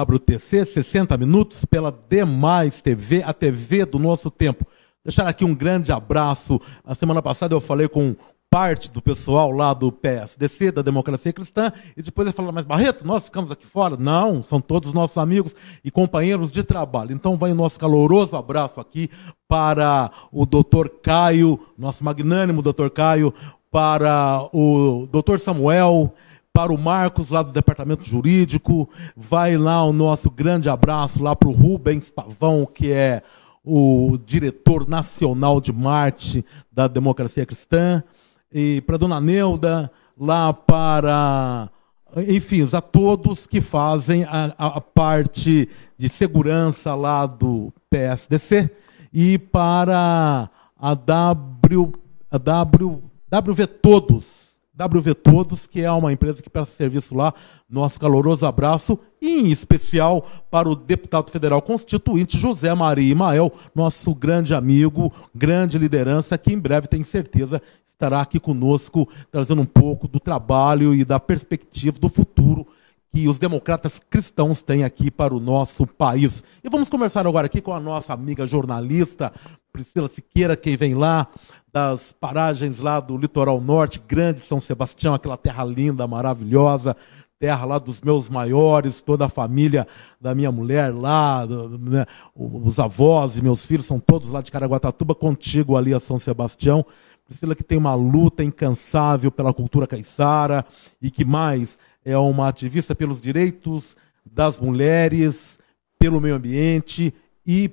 WTC, 60 minutos, pela Demais TV, a TV do nosso tempo. Deixar aqui um grande abraço. A semana passada eu falei com parte do pessoal lá do PSDC, da Democracia Cristã, e depois ele falou, mas Barreto, nós ficamos aqui fora? Não, são todos nossos amigos e companheiros de trabalho. Então vai o nosso caloroso abraço aqui para o doutor Caio, nosso magnânimo doutor Caio, para o doutor Samuel, para o Marcos, lá do Departamento Jurídico. Vai lá o nosso grande abraço lá para o Rubens Pavão, que é o diretor nacional de marketing da Democracia Cristã. E para a dona Neuda, lá para, enfim, a todos que fazem a parte de segurança lá do PSDC, e para a WV Todos, que é uma empresa que presta serviço lá. Nosso caloroso abraço, e em especial para o deputado federal constituinte José Maria Imael, nosso grande amigo, grande liderança, que em breve, tenho certeza, estará aqui conosco, trazendo um pouco do trabalho e da perspectiva do futuro que os democratas cristãos têm aqui para o nosso país. E vamos conversar agora aqui com a nossa amiga jornalista, Priscila Siqueira, que vem lá das paragens lá do litoral norte, grande São Sebastião, aquela terra linda, maravilhosa, terra lá dos meus maiores, toda a família da minha mulher lá, né, os avós e meus filhos são todos lá de Caraguatatuba, contigo ali a São Sebastião. Priscila, que tem uma luta incansável pela cultura caiçara e que mais é uma ativista pelos direitos das mulheres, pelo meio ambiente e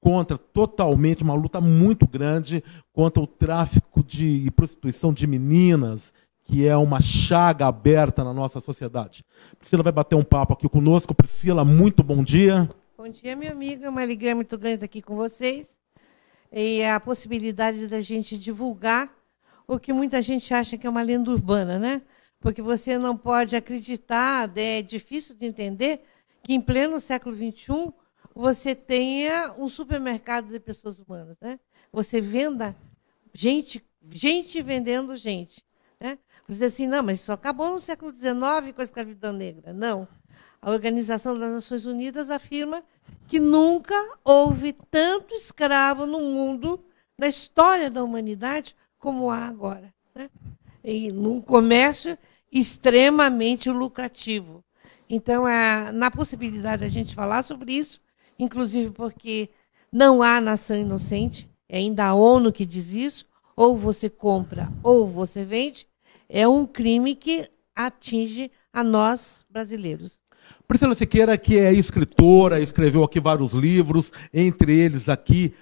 contra totalmente, uma luta muito grande contra o tráfico e prostituição de meninas, que é uma chaga aberta na nossa sociedade. Priscila vai bater um papo aqui conosco. Priscila, muito bom dia. Bom dia, minha amiga. Uma alegria muito grande estar aqui com vocês. E a possibilidade da gente divulgar o que muita gente acha que é uma lenda urbana, né? Porque você não pode acreditar, é difícil de entender, que em pleno século XXI você tenha um supermercado de pessoas humanas, né? Você venda gente vendendo gente, né? Você diz assim, não, mas isso acabou no século XIX com a escravidão negra. Não. A Organização das Nações Unidas afirma que nunca houve tanto escravo no mundo, na história da humanidade, como há agora, né? E num comércio extremamente lucrativo. Então, na possibilidade de a gente falar sobre isso, inclusive porque não há nação inocente, é ainda a ONU que diz isso, ou você compra ou você vende, é um crime que atinge a nós, brasileiros. Priscila Siqueira, que é escritora, escreveu aqui vários livros, entre eles aqui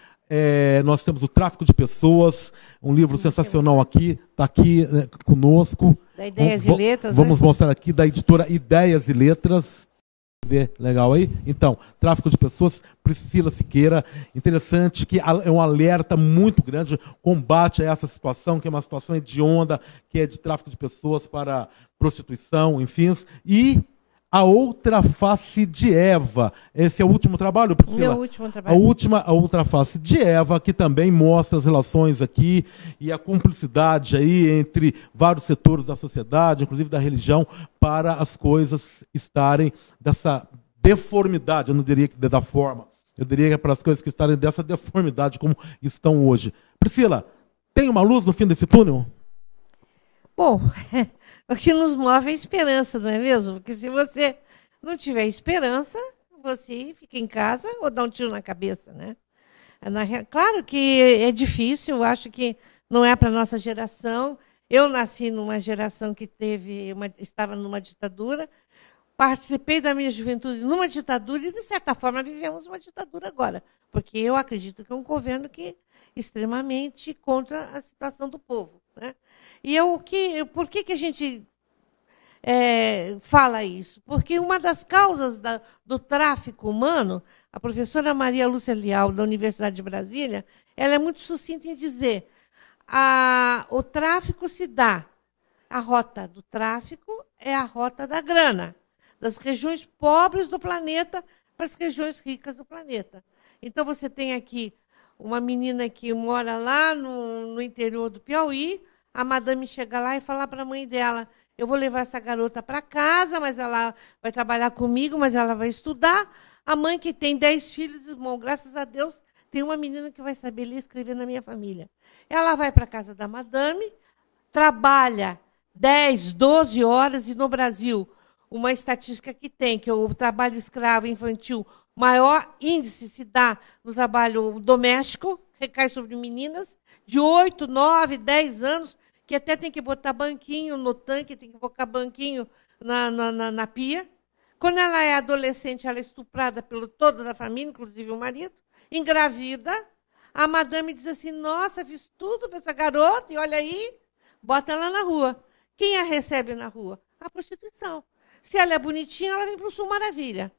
nós temos O Tráfico de Pessoas, um livro sensacional aqui, está aqui conosco. Da Ideias e Letras. Vamos mostrar aqui, da editora Ideias e Letras. Legal aí? Então, Tráfico de Pessoas, Priscila Siqueira, interessante, que é um alerta muito grande, combate a essa situação, que é uma situação hedionda, que é de tráfico de pessoas para prostituição, enfim, e A Outra Face de Eva. Esse é o último trabalho, Priscila? Meu último trabalho. A Outra Face de Eva, que também mostra as relações aqui e a cumplicidade aí entre vários setores da sociedade, inclusive da religião, para as coisas estarem dessa deformidade. Eu não diria que da forma, eu diria que é para as coisas que estarem dessa deformidade como estão hoje. Priscila, tem uma luz no fim desse túnel? Bom, o que nos move é a esperança, não é mesmo? Porque se você não tiver esperança, você fica em casa ou dá um tiro na cabeça, né? Claro que é difícil, eu acho que não é para a nossa geração. Eu nasci numa geração que estava numa ditadura, participei da minha juventude numa ditadura e, de certa forma, vivemos uma ditadura agora, porque eu acredito que é um governo que é extremamente contra a situação do povo, né? E por que a gente fala isso? Porque uma das causas do tráfico humano, a professora Maria Lúcia Leal, da Universidade de Brasília, ela é muito sucinta em dizer: o tráfico se dá, a rota do tráfico é a rota da grana, das regiões pobres do planeta para as regiões ricas do planeta. Então, você tem aqui uma menina que mora lá no interior do Piauí, a madame chega lá e fala para a mãe dela: Eu vou levar essa garota para casa, mas ela vai trabalhar comigo, mas ela vai estudar. A mãe que tem 10 filhos diz, bom, graças a Deus, tem uma menina que vai saber ler e escrever na minha família. Ela vai para a casa da madame, trabalha 10, 12 horas, e no Brasil, uma estatística que tem, que o trabalho escravo infantil, maior índice se dá no trabalho doméstico, recai sobre meninas, de 8, 9, 10 anos, que até tem que botar banquinho no tanque, tem que botar banquinho na pia. Quando ela é adolescente, ela é estuprada pelo toda a família, inclusive o marido, engravida. A madame diz assim, nossa, fiz tudo para essa garota, e olha aí, bota ela na rua. Quem a recebe na rua? A prostituição. Se ela é bonitinha, ela vem para o Sul Maravilha.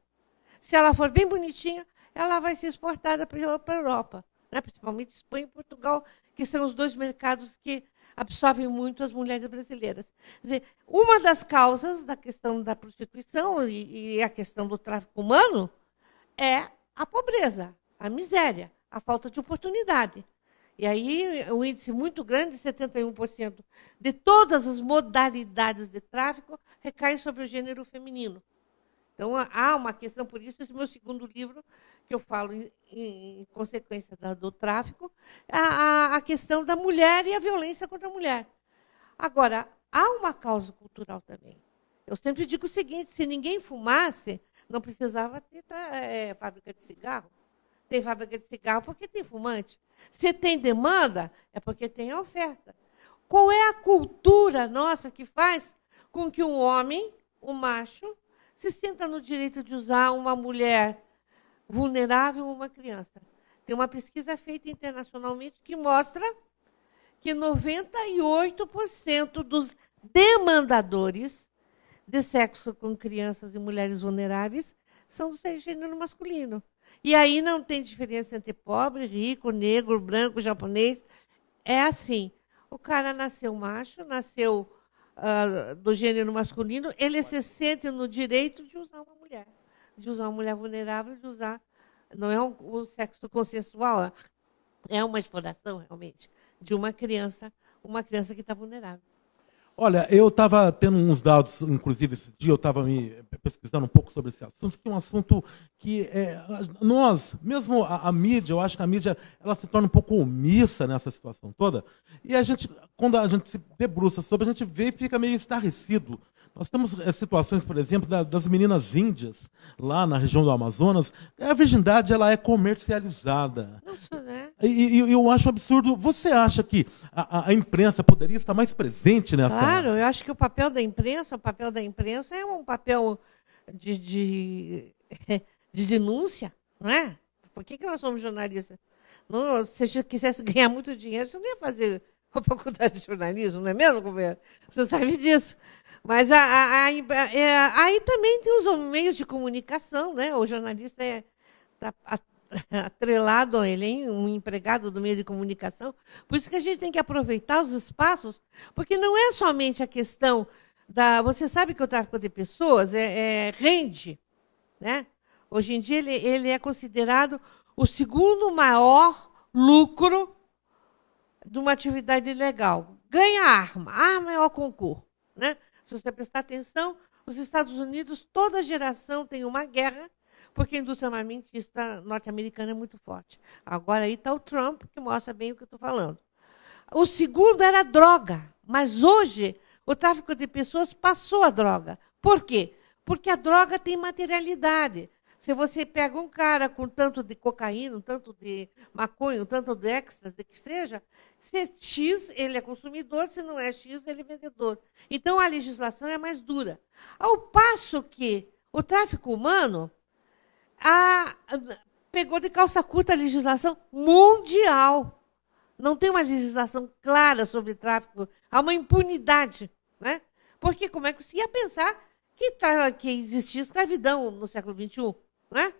Se ela for bem bonitinha, ela vai ser exportada para a Europa, né? Principalmente Espanha e Portugal, que são os 2 mercados que absorvem muito as mulheres brasileiras. Quer dizer, uma das causas da questão da prostituição e a questão do tráfico humano é a pobreza, a miséria, a falta de oportunidade. E aí, um índice muito grande, 71% de todas as modalidades de tráfico recaem sobre o gênero feminino. Então, há uma questão, por isso, esse meu segundo livro, que eu falo em consequência do tráfico, a questão da mulher e a violência contra a mulher. Agora, há uma causa cultural também. Eu sempre digo o seguinte, se ninguém fumasse, não precisava ter fábrica de cigarro. Tem fábrica de cigarro porque tem fumante. Se tem demanda, é porque tem a oferta. Qual é a cultura nossa que faz com que um homem, um macho, se sinta no direito de usar uma mulher vulnerável ou uma criança? Tem uma pesquisa feita internacionalmente que mostra que 98% dos demandadores de sexo com crianças e mulheres vulneráveis são do gênero masculino. E aí não tem diferença entre pobre, rico, negro, branco, japonês. É assim. O cara nasceu macho, nasceu do gênero masculino, ele se sente no direito de usar uma mulher vulnerável, de usar. Não é um sexo consensual, é uma exploração, realmente, de uma criança que está vulnerável. Olha, eu estava tendo uns dados, inclusive esse dia eu estava me pesquisando um pouco sobre esse assunto, que é um assunto que nós, mesmo a mídia, eu acho que a mídia ela se torna um pouco omissa nessa situação toda, e a gente, quando a gente se debruça sobre, a gente vê e fica meio estarrecido. Nós temos situações, por exemplo, das meninas índias, lá na região do Amazonas, a virgindade ela é comercializada. Nossa, né? E eu acho absurdo. Você acha que a imprensa poderia estar mais presente nessa? Claro, eu acho que o papel da imprensa é um papel de denúncia, não é? Por que nós somos jornalistas? Não, se você quisesse ganhar muito dinheiro, você não ia fazer a faculdade de jornalismo, não é mesmo, governo? Você sabe disso. Mas aí também tem os meios de comunicação, né? O jornalista está atrelado, ele é um empregado do meio de comunicação. Por isso que a gente tem que aproveitar os espaços, porque não é somente a questão da... Você sabe que o tráfico de pessoas rende, né? Hoje em dia ele é considerado o segundo maior lucro de uma atividade ilegal. Ganha arma é o concurso, né? Se você prestar atenção, os Estados Unidos, toda geração tem uma guerra, porque a indústria armamentista norte-americana é muito forte. Agora aí está o Trump, que mostra bem o que eu estou falando. O segundo era a droga, mas hoje o tráfico de pessoas passou a droga. Por quê? Porque a droga tem materialidade. Se você pega um cara com tanto de cocaína, um tanto de maconha, um tanto de êxtase, que seja, se é X, ele é consumidor, se não é X, ele é vendedor. Então, a legislação é mais dura. Ao passo que o tráfico humano pegou de calça curta a legislação mundial. Não tem uma legislação clara sobre tráfico. Há uma impunidade, né? Porque como é que se ia pensar que existia escravidão no século XXI? Né?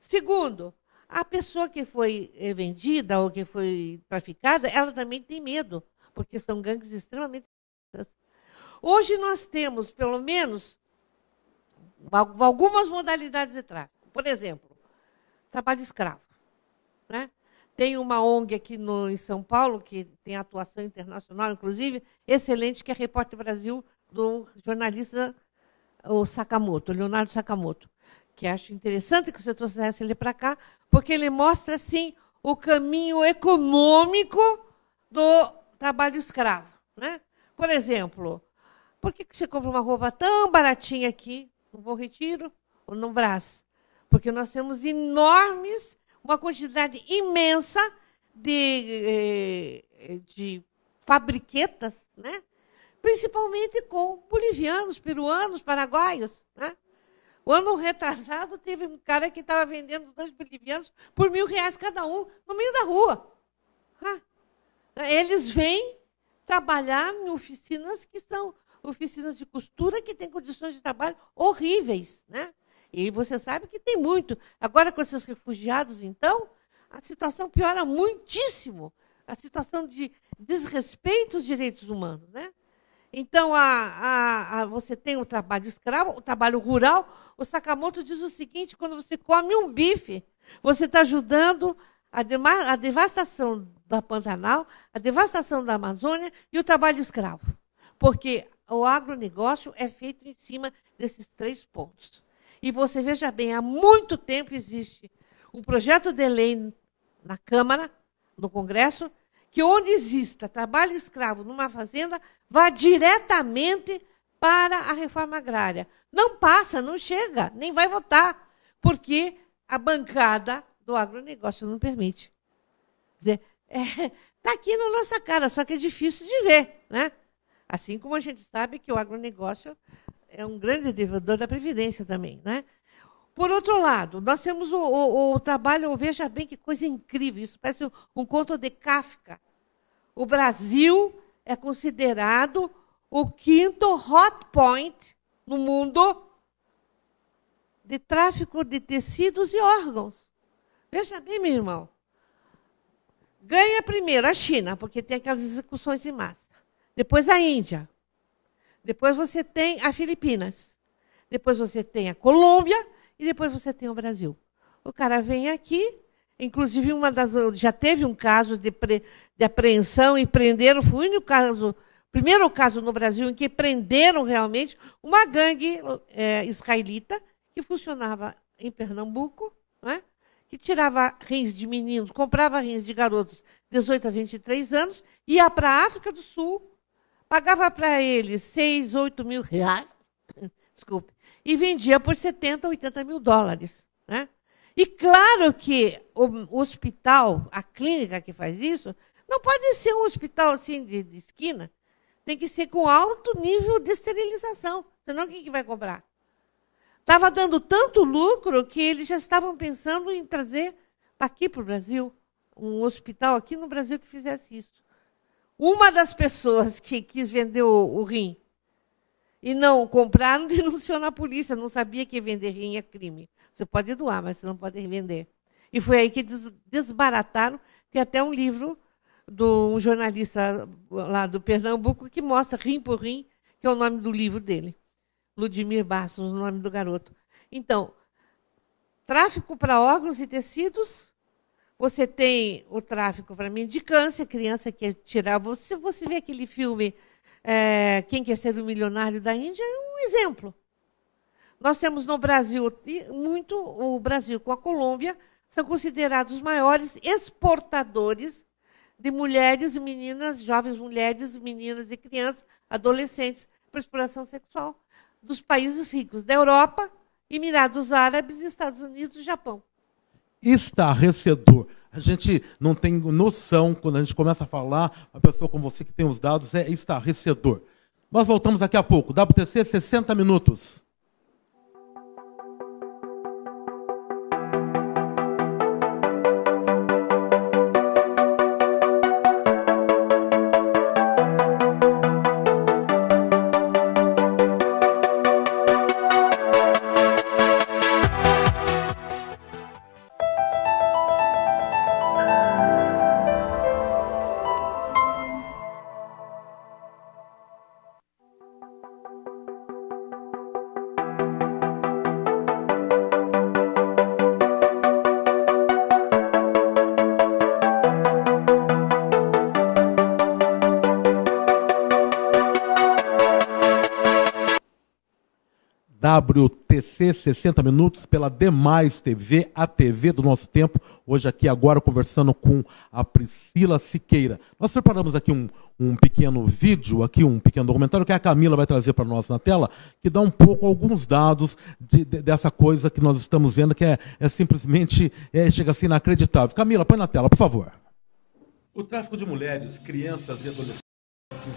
Segundo, a pessoa que foi vendida ou que foi traficada, ela também tem medo, porque são gangues extremamente... Hoje nós temos, pelo menos, algumas modalidades de tráfico. Por exemplo, trabalho escravo, né? Tem uma ONG aqui em São Paulo, que tem atuação internacional, inclusive, excelente, que é Repórter Brasil, do jornalista o Sakamoto, Leonardo Sakamoto, que acho interessante que você trouxesse ele para cá, porque ele mostra, assim, o caminho econômico do trabalho escravo. Né? Por exemplo, por que você compra uma roupa tão baratinha aqui, no Bom Retiro ou no Brás? Porque nós temos uma quantidade imensa de fabriquetas, né? Principalmente com bolivianos, peruanos, paraguaios. Né? O ano retrasado, teve um cara que estava vendendo 2 bolivianos por R$ 1.000 cada um, no meio da rua. Eles vêm trabalhar em oficinas que são oficinas de costura que têm condições de trabalho horríveis. Né? E você sabe que tem muito. Agora, com esses refugiados, então, a situação piora muitíssimo. A situação de desrespeito aos direitos humanos. Né? Então, você tem o trabalho escravo, o trabalho rural. O Sakamoto diz o seguinte, quando você come um bife, você está ajudando a devastação da Pantanal, a devastação da Amazônia e o trabalho escravo. Porque o agronegócio é feito em cima desses 3 pontos. E você veja bem, há muito tempo existe um projeto de lei na Câmara, no Congresso, que onde exista trabalho escravo numa fazenda, vá diretamente para a reforma agrária. Não passa, não chega, nem vai votar, porque a bancada do agronegócio não permite. Quer dizer, está aqui na nossa cara, só que é difícil de ver. Né? Assim como a gente sabe que o agronegócio é um grande devedor da Previdência também. Né? Por outro lado, nós temos o trabalho, veja bem que coisa incrível, isso parece um conto de Kafka. O Brasil é considerado o 5º hot point no mundo de tráfico de tecidos e órgãos. Veja bem, meu irmão. Ganha primeiro a China, porque tem aquelas execuções em massa. Depois a Índia. Depois você tem a Filipinas. Depois você tem a Colômbia e depois você tem o Brasil. O cara vem aqui, inclusive já teve um caso de apreensão e prenderam, foi o único caso, primeiro caso no Brasil em que prenderam realmente uma gangue israelita que funcionava em Pernambuco, né, que tirava rins de meninos, comprava rins de garotos de 18 a 23 anos, ia para a África do Sul, pagava para eles 6, 8 mil reais, desculpe, e vendia por 70, 80 mil dólares. Né? E claro que o hospital, a clínica que faz isso, não pode ser um hospital assim de esquina. Tem que ser com alto nível de esterilização. Senão, quem que vai comprar? Estava dando tanto lucro que eles já estavam pensando em trazer aqui para o Brasil um hospital aqui no Brasil que fizesse isso. Uma das pessoas que quis vender o rim e não compraram denunciou na polícia, não sabia que vender rim é crime. Você pode doar, mas você não pode vender. E foi aí que desbarataram. Tem até um livro de um jornalista lá do Pernambuco que mostra Rim por Rim, que é o nome do livro dele. Ludmir Bastos, o nome do garoto. Então, tráfico para órgãos e tecidos. Você tem o tráfico para mendicância, criança que quer tirar. Se você vê aquele filme Quem Quer Ser o Milionário da Índia, é um exemplo. Nós temos no Brasil, o Brasil com a Colômbia, são considerados os maiores exportadores de mulheres e meninas, jovens mulheres, meninas e crianças, adolescentes, para exploração sexual, dos países ricos da Europa, Emirados Árabes, Estados Unidos e Japão. Estarrecedor. A gente não tem noção, quando a gente começa a falar, uma pessoa como você que tem os dados, é estarrecedor. Nós voltamos daqui a pouco. WTC, 60 minutos. WTC 60 Minutos, pela Demais TV, a TV do nosso tempo. Hoje aqui agora conversando com a Priscila Siqueira. Nós preparamos aqui um pequeno vídeo, aqui um pequeno documentário que a Camila vai trazer para nós na tela, que dá um pouco alguns dados dessa coisa que nós estamos vendo, que é simplesmente, chega a ser inacreditável. Camila, põe na tela, por favor. O tráfico de mulheres, crianças e adolescentes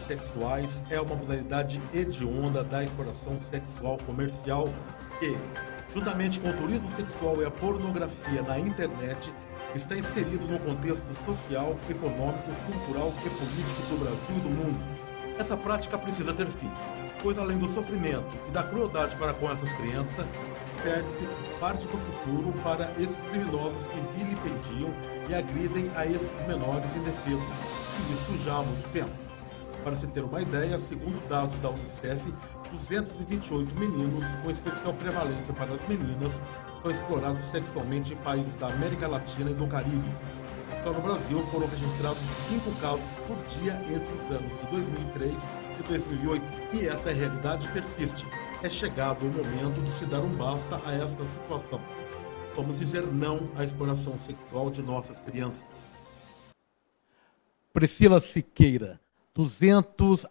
sexuais é uma modalidade hedionda da exploração sexual comercial que, juntamente com o turismo sexual e a pornografia na internet, está inserido no contexto social, econômico, cultural e político do Brasil e do mundo. Essa prática precisa ter fim, pois além do sofrimento e da crueldade para com essas crianças, perde-se parte do futuro para esses criminosos que vilipendiam e agridem a esses menores indefesos, e isso já há muito tempo. Para se ter uma ideia, segundo dados da Unicef, 228 meninos, com especial prevalência para as meninas, são explorados sexualmente em países da América Latina e do Caribe. Só no Brasil foram registrados 5 casos por dia entre os anos de 2003 e 2008. E essa realidade persiste. É chegado o momento de se dar um basta a esta situação. Vamos dizer não à exploração sexual de nossas crianças. Priscila Siqueira.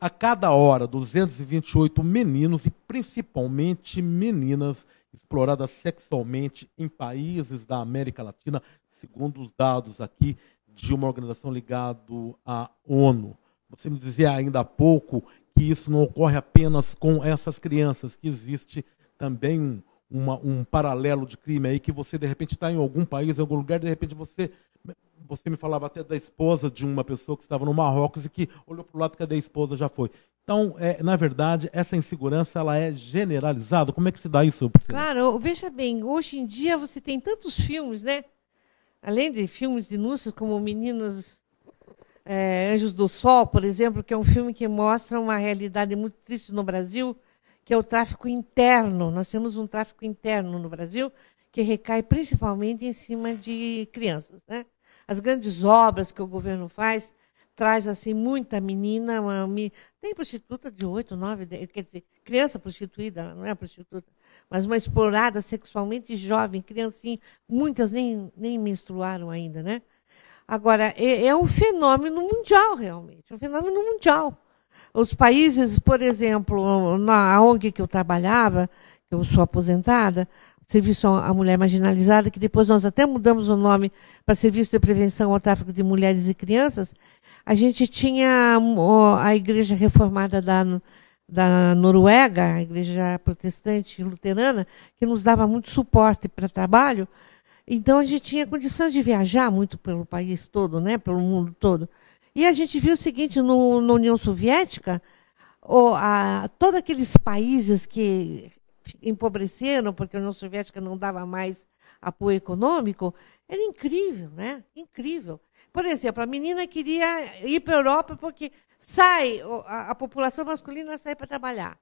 A cada hora, 228 meninos e principalmente meninas exploradas sexualmente em países da América Latina, segundo os dados aqui de uma organização ligada à ONU. Você me dizia ainda há pouco que isso não ocorre apenas com essas crianças, que existe também um paralelo de crime aí, que você de repente está em algum país, em algum lugar, de repente você me falava até da esposa de uma pessoa que estava no Marrocos e que olhou para o lado, cadê a esposa, já foi. Então, na verdade, essa insegurança ela é generalizada. Como é que se dá isso, Priscila? Claro, veja bem, hoje em dia você tem tantos filmes, né? Além de filmes de denúncias, como Meninos Anjos do Sol, por exemplo, que é um filme que mostra uma realidade muito triste no Brasil, que é o tráfico interno. Nós temos um tráfico interno no Brasil que recai principalmente em cima de crianças, né? As grandes obras que o governo faz, traz assim muita menina, tem prostituta de 8, 9, 10, quer dizer, criança prostituída, não é prostituta, mas uma explorada sexualmente jovem, criancinha, muitas nem menstruaram ainda, né? Agora, é um fenômeno mundial, realmente, um fenômeno mundial. Os países, por exemplo, na ONG que eu trabalhava, que eu sou aposentada, Serviço à Mulher Marginalizada, que depois nós até mudamos o nome para Serviço de Prevenção ao Tráfico de Mulheres e Crianças, a gente tinha a Igreja Reformada da Noruega, a Igreja Protestante Luterana, que nos dava muito suporte para trabalho. Então, a gente tinha condições de viajar muito pelo país todo, né, pelo mundo todo. E a gente viu o seguinte, na União Soviética, todos aqueles países que empobreceram, porque a União Soviética não dava mais apoio econômico, era incrível, né? Incrível. Por exemplo, a menina queria ir para a Europa porque a população masculina sai para trabalhar.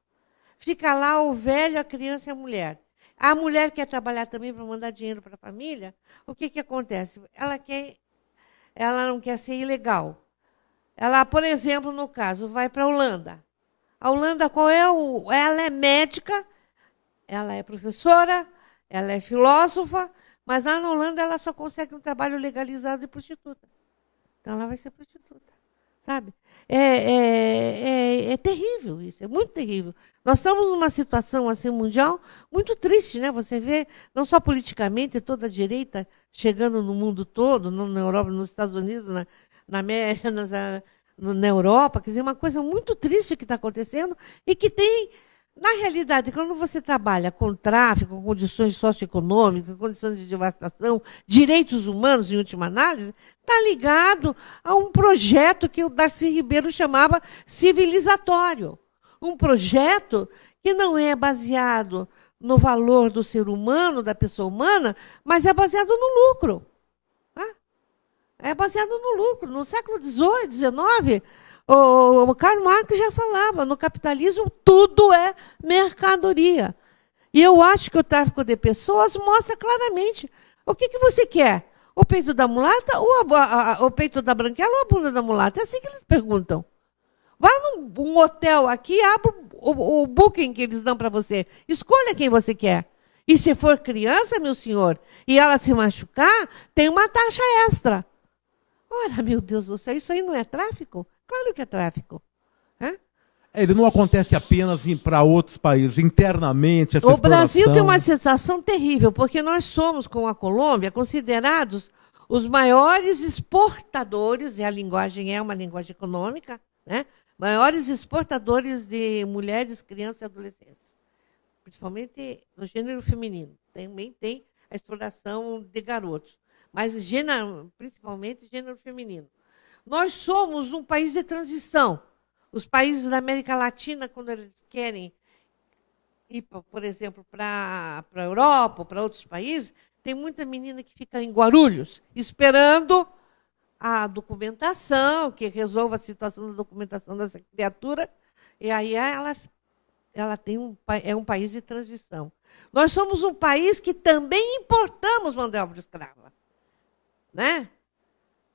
Fica lá o velho, a criança e a mulher. A mulher quer trabalhar também para mandar dinheiro para a família. O que acontece? Ela não quer ser ilegal. Ela, por exemplo, no caso, vai para a Holanda. A Holanda, ela é médica, ela é professora, ela é filósofa, mas lá na Holanda ela só consegue um trabalho legalizado de prostituta. Então ela vai ser prostituta, sabe? É terrível isso, é muito terrível. Nós estamos numa situação assim mundial muito triste, né? Você vê, não só politicamente, toda a direita chegando no mundo todo, na Europa, nos Estados Unidos, na América, na Europa, quer dizer, uma coisa muito triste que está acontecendo e que tem. Na realidade, quando você trabalha com tráfico, com condições socioeconômicas, condições de devastação, direitos humanos, em última análise, está ligado a um projeto que o Darcy Ribeiro chamava civilizatório. Um projeto que não é baseado no valor do ser humano, da pessoa humana, mas é baseado no lucro. É baseado no lucro. No século XVIII, XIX, o Karl Marx já falava, no capitalismo tudo é mercadoria. E eu acho que o tráfico de pessoas mostra claramente o que você quer. O peito da mulata ou o peito da branquela ou a bunda da mulata? É assim que eles perguntam. Vá num hotel aqui, abra o booking que eles dão para você. Escolha quem você quer. E se for criança, meu senhor, e ela se machucar, tem uma taxa extra. Ora, meu Deus do céu, isso aí não é tráfico? Claro que é tráfico. Ele não acontece apenas para outros países, internamente, essa O exploração. Brasil tem uma sensação terrível, porque nós somos, com a Colômbia, considerados os maiores exportadores, e a linguagem é uma linguagem econômica, né? Maiores exportadores de mulheres, crianças e adolescentes, principalmente no gênero feminino. Também tem a exploração de garotos, mas principalmente gênero feminino. Nós somos um país de transição. Os países da América Latina, quando eles querem ir, por exemplo, para a Europa, para outros países, tem muita menina que fica em Guarulhos, esperando a documentação, que resolva a situação da documentação dessa criatura, e aí ela é um país de transição. Nós somos um país que também importamos mão de obra escrava. Né?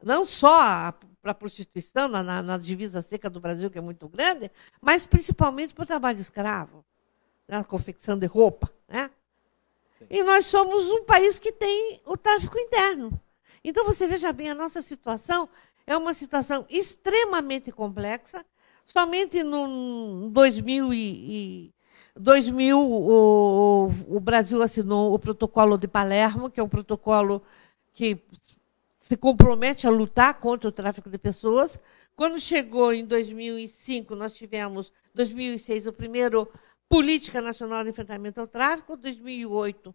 Não só para a prostituição, na divisa seca do Brasil, que é muito grande, mas principalmente para o trabalho escravo, na confecção de roupa. Né? E nós somos um país que tem o tráfico interno. Então, você veja bem, a nossa situação é uma situação extremamente complexa. Somente no 2000, o Brasil assinou o Protocolo de Palermo, que é um protocolo que se compromete a lutar contra o tráfico de pessoas. Quando chegou em 2005, nós tivemos, 2006, o primeiro Política Nacional de Enfrentamento ao Tráfico, 2008,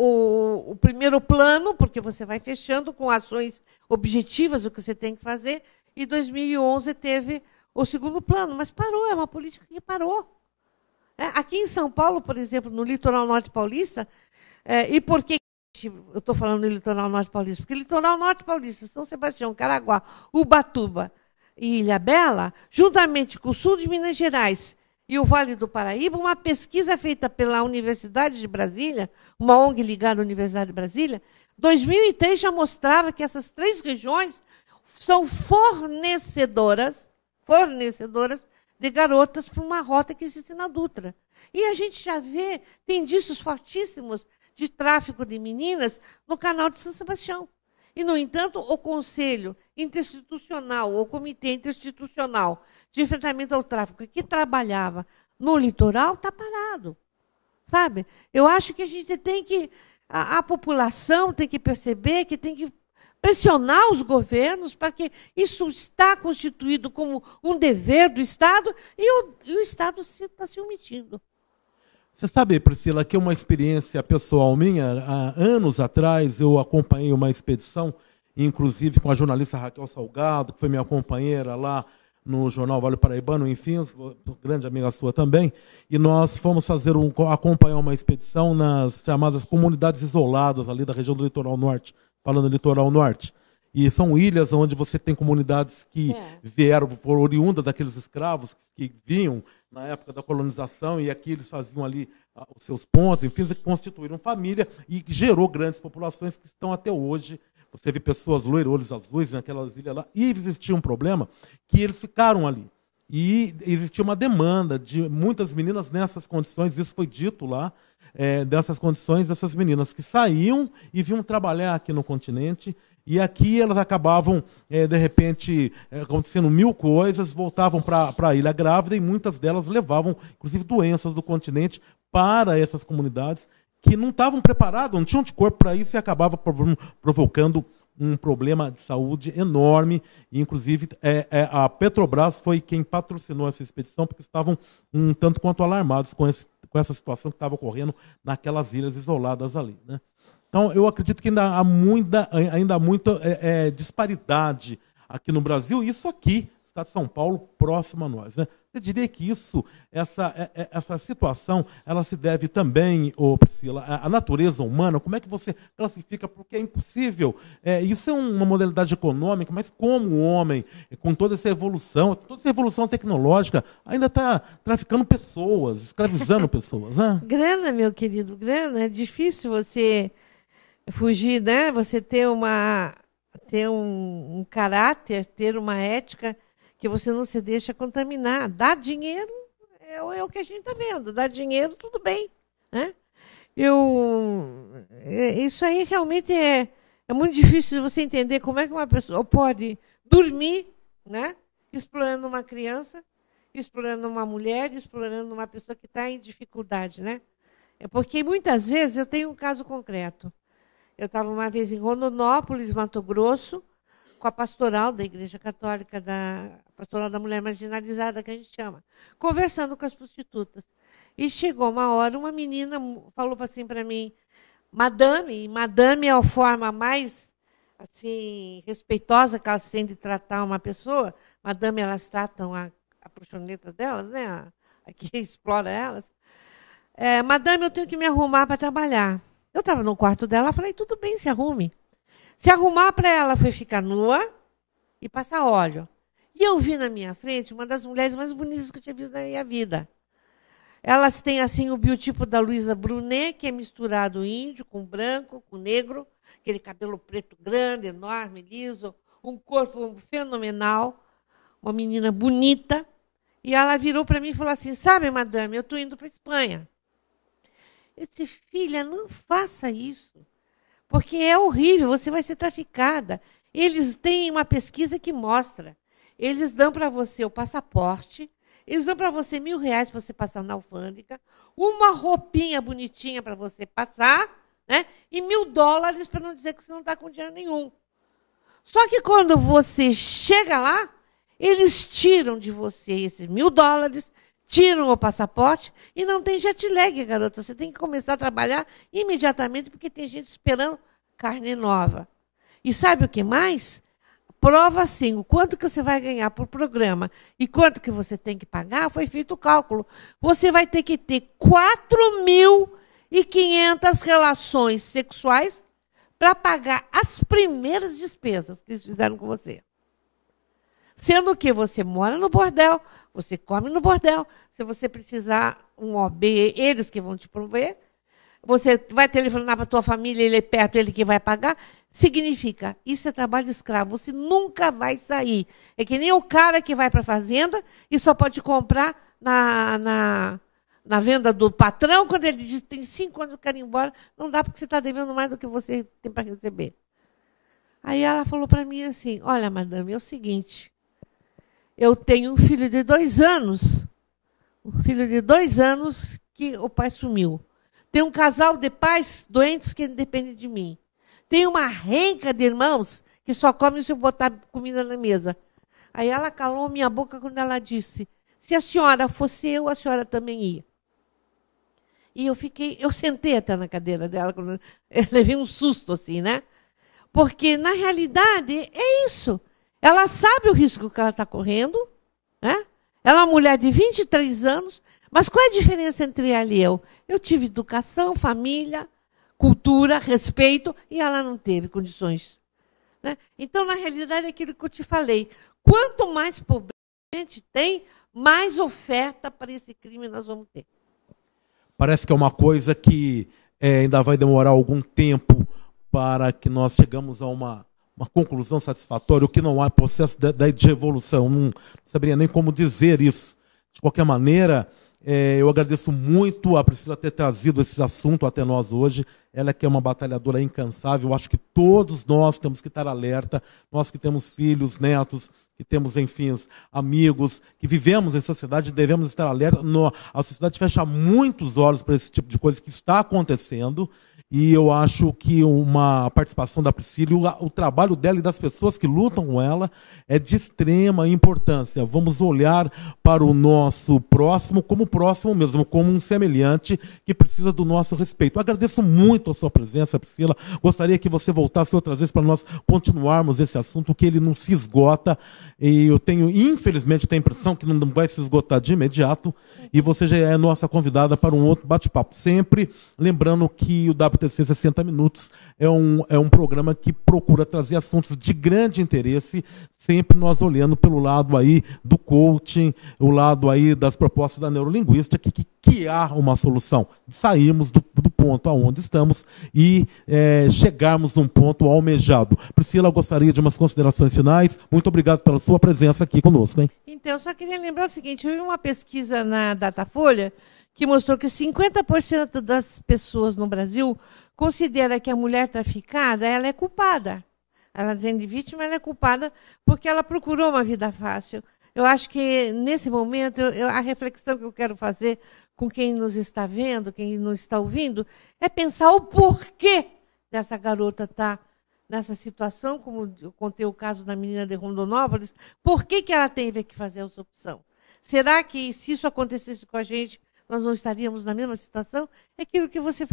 o primeiro plano, porque você vai fechando com ações objetivas o que você tem que fazer, e 2011 teve o segundo plano, mas parou, é uma política que parou. Aqui em São Paulo, por exemplo, no litoral norte paulista, e por que eu estou falando do litoral norte paulista? Porque o litoral norte paulista, São Sebastião, Caraguá, Ubatuba e Ilhabela, juntamente com o sul de Minas Gerais e o Vale do Paraíba, uma pesquisa feita pela Universidade de Brasília, uma ONG ligada à Universidade de Brasília, 2003 já mostrava que essas 3 regiões são fornecedoras de garotas para uma rota que existe na Dutra. E a gente já vê, tem indícios fortíssimos de tráfico de meninas no canal de São Sebastião. E, no entanto, o Conselho Interinstitucional, o Comitê Interinstitucional de Enfrentamento ao Tráfico, que trabalhava no litoral, está parado. Sabe? Eu acho que a gente tem que... A população tem que perceber que tem que pressionar os governos para que isso está constituído como um dever do Estado e o Estado está se omitindo. Você sabe, Priscila, que é uma experiência pessoal minha. Há anos atrás eu acompanhei uma expedição, inclusive com a jornalista Raquel Salgado, que foi minha companheira lá no jornal Vale Paraibano, enfim, grande amiga sua também, e nós fomos acompanhar uma expedição nas chamadas comunidades isoladas ali da região do litoral norte, falando do litoral norte. E são ilhas onde você tem comunidades que foram oriundas daqueles escravos que vinham na época da colonização, e aqui eles faziam ali os seus pontos, enfim, constituíram família e gerou grandes populações que estão até hoje. Você vê pessoas loiros azuis naquelas ilhas lá, e existia um problema que eles ficaram ali. E existia uma demanda de muitas meninas nessas condições, isso foi dito lá, dessas condições, dessas meninas que saíam e vinham trabalhar aqui no continente, e aqui elas acabavam, de repente, acontecendo 1000 coisas, voltavam para a ilha grávida, e muitas delas levavam, inclusive, doenças do continente para essas comunidades, que não estavam preparados, não tinham anticorpo para isso, e acabava provocando um problema de saúde enorme. E, inclusive, a Petrobras foi quem patrocinou essa expedição, porque estavam um tanto quanto alarmados com essa situação que estava ocorrendo naquelas ilhas isoladas ali. Né? Então, eu acredito que ainda há muita disparidade aqui no Brasil, e isso aqui, Estado de São Paulo, próximo a nós. Né? Você diria que essa situação, ela se deve também, Priscila, à natureza humana? Como é que você classifica? Porque é impossível. Isso é uma modalidade econômica, mas como o homem, com toda essa evolução tecnológica, ainda está traficando pessoas, escravizando pessoas. Né? Grana, meu querido, grana. É difícil você fugir, né? Você ter um caráter, ter uma ética que você não se deixa contaminar. Dar dinheiro é o que a gente está vendo. Dar dinheiro, tudo bem. Né? Isso aí realmente é muito difícil de você entender como é que uma pessoa pode dormir, né? Explorando uma criança, explorando uma mulher, explorando uma pessoa que está em dificuldade. Né? É porque muitas vezes eu tenho um caso concreto. Eu estava uma vez em Rondonópolis, Mato Grosso, com a pastoral da Igreja Católica, pastoral da mulher marginalizada, que a gente chama, conversando com as prostitutas. E chegou uma hora, uma menina falou assim para mim, madame, e madame é a forma mais assim, respeitosa que elas têm de tratar uma pessoa. Madame, elas tratam a proxoneta delas, né? A que explora elas. Madame, eu tenho que me arrumar para trabalhar. Eu estava no quarto dela, falei, tudo bem, se arrume. Se arrumar para ela foi ficar nua e passar óleo. E eu vi na minha frente uma das mulheres mais bonitas que eu tinha visto na minha vida. Elas têm assim o biotipo da Luísa Brunet, que é misturado índio com branco, com negro, aquele cabelo preto grande, enorme, liso, um corpo fenomenal, uma menina bonita. E ela virou para mim e falou assim, sabe, madame, eu estou indo para a Espanha. Eu disse, filha, não faça isso, porque é horrível, você vai ser traficada. Eles têm uma pesquisa que mostra, eles dão para você o passaporte, eles dão para você R$1.000 para você passar na alfândega, uma roupinha bonitinha para você passar, né? E $1.000 para não dizer que você não está com dinheiro nenhum. Só que quando você chega lá, eles tiram de você esses $1.000, tiram o passaporte e não tem jet lag, garota. Você tem que começar a trabalhar imediatamente porque tem gente esperando carne nova. E sabe o que mais? Prova assim, o quanto que você vai ganhar por programa e quanto que você tem que pagar, foi feito o cálculo. Você vai ter que ter 4.500 relações sexuais para pagar as primeiras despesas que eles fizeram com você. Sendo que você mora no bordel, você come no bordel, se você precisar um OB, eles que vão te prover, você vai telefonar para a tua família, ele é perto, ele que vai pagar. Significa, isso é trabalho escravo, você nunca vai sair. É que nem o cara que vai para a fazenda e só pode comprar na venda do patrão, quando ele diz tem 5 anos que eu quero ir embora, não dá porque você está devendo mais do que você tem para receber. Aí ela falou para mim assim, olha, madame, é o seguinte, eu tenho um filho de 2 anos, que o pai sumiu. Tem um casal de pais doentes que dependem de mim. Tem uma renca de irmãos que só comem se eu botar comida na mesa. Aí ela calou minha boca quando ela disse, se a senhora fosse eu, a senhora também ia. E eu sentei até na cadeira dela, quando eu levei um susto assim, né? Porque, na realidade, é isso. Ela sabe o risco que ela está correndo, né? Ela é uma mulher de 23 anos, mas qual é a diferença entre ela e eu? Eu tive educação, família, cultura, respeito, e ela não teve condições. Né? Então, na realidade, é aquilo que eu te falei. Quanto mais pobreza a gente tem, mais oferta para esse crime nós vamos ter. Parece que é uma coisa que ainda vai demorar algum tempo para que nós chegamos a uma conclusão satisfatória, o que não há processo de evolução. Não saberia nem como dizer isso. De qualquer maneira, eu agradeço muito a Priscila ter trazido esse assunto até nós hoje. Ela que é uma batalhadora incansável. Eu acho que todos nós temos que estar alerta, nós que temos filhos, netos, que temos, enfim, amigos, que vivemos em sociedade, devemos estar alerta. A sociedade fecha muitos olhos para esse tipo de coisa que está acontecendo. E eu acho que uma participação da Priscila, o trabalho dela e das pessoas que lutam com ela é de extrema importância. Vamos olhar para o nosso próximo como próximo mesmo, como um semelhante que precisa do nosso respeito. Eu agradeço muito a sua presença, Priscila. Gostaria que você voltasse outras vezes para nós continuarmos esse assunto, que ele não se esgota. E eu infelizmente, tenho a impressão que não vai se esgotar de imediato. E você já é nossa convidada para um outro bate-papo. Sempre lembrando que o WTC 60 Minutos é um programa que procura trazer assuntos de grande interesse, sempre nós olhando pelo lado aí do coaching, o lado aí das propostas da neurolinguística, que há uma solução. Saímos do ponto aonde estamos e chegarmos num ponto almejado. Priscila, eu gostaria de umas considerações finais. Muito obrigado pela sua presença aqui conosco, hein? Então, eu só queria lembrar o seguinte, eu vi uma pesquisa na Datafolha que mostrou que 50% das pessoas no Brasil considera que a mulher traficada, ela é culpada. Ela dizendo de vítima, ela é culpada porque ela procurou uma vida fácil. Eu acho que, nesse momento, a reflexão que eu quero fazer com quem nos está vendo, quem nos está ouvindo, é pensar o porquê dessa garota estar nessa situação, como eu contei o caso da menina de Rondonópolis, por que ela teve que fazer essa opção? Será que, se isso acontecesse com a gente, nós não estaríamos na mesma situação? É aquilo que você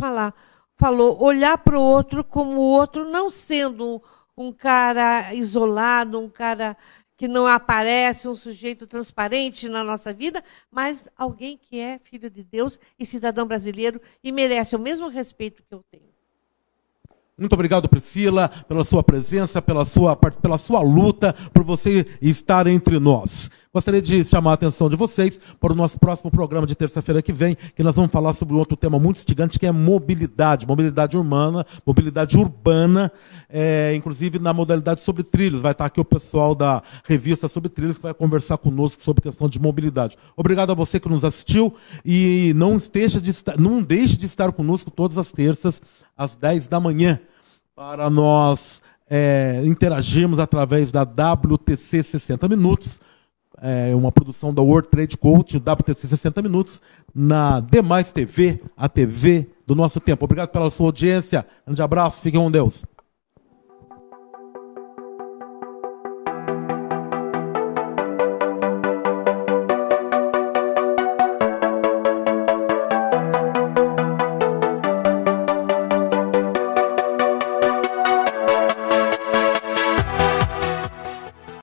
falou, olhar para o outro como o outro não sendo um cara isolado, um cara que não aparece, um sujeito transparente na nossa vida, mas alguém que é filho de Deus e cidadão brasileiro e merece o mesmo respeito que eu tenho. Muito obrigado, Priscila, pela sua presença, pela sua luta, por você estar entre nós. Gostaria de chamar a atenção de vocês para o nosso próximo programa de terça-feira que vem, que nós vamos falar sobre outro tema muito instigante, que é mobilidade urbana, inclusive na modalidade sobre trilhos. Vai estar aqui o pessoal da revista sobre trilhos, que vai conversar conosco sobre questão de mobilidade. Obrigado a você que nos assistiu e não deixe de estar conosco todas as terças, às 10 da manhã, para nós interagirmos através da WTC 60 Minutos, uma produção da World Trade Coach, WTC 60 Minutos, na Demais TV, a TV do nosso tempo. Obrigado pela sua audiência. Um grande abraço, fiquem com Deus.